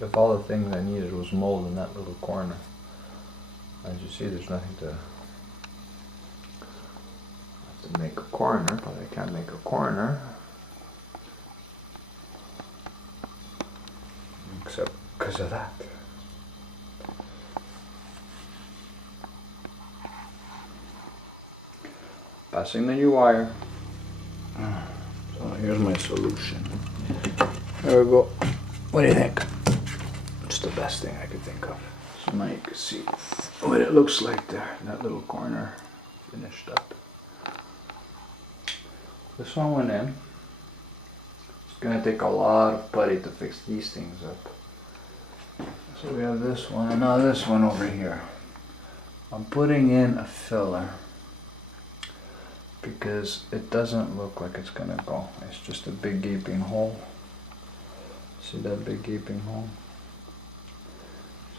If all the things I needed was mold in that little corner. As you see, there's nothing to... I have to make a corner, but I can't make a corner. Except because of that. Passing the new wire. So here's my solution. There we go. What do you think? It's the best thing I could think of. So now you can see what it looks like there. That little corner finished up. This one went in. It's gonna take a lot of putty to fix these things up. So we have this one and now this one over here. I'm putting in a filler because it doesn't look like it's gonna go. It's just a big gaping hole. See that big gaping hole?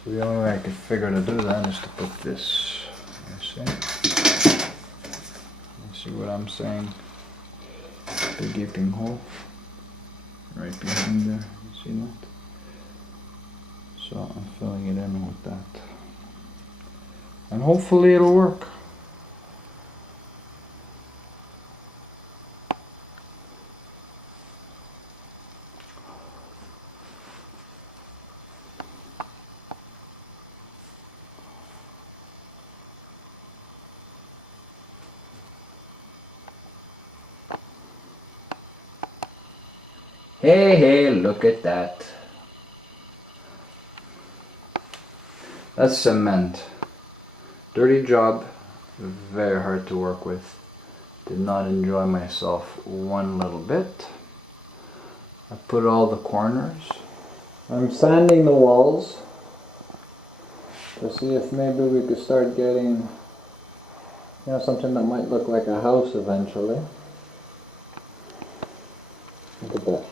So the only way I could figure to do that is to put this. You see? You see what I'm saying? Big gaping hole right behind there. You see that? So I'm filling it in with that, and hopefully it'll work. Hey, look at that. That's cement. Dirty job, very hard to work with. Did not enjoy myself one little bit. I put all the corners. I'm sanding the walls to see if maybe we could start getting, something that might look like a house eventually. Look at that.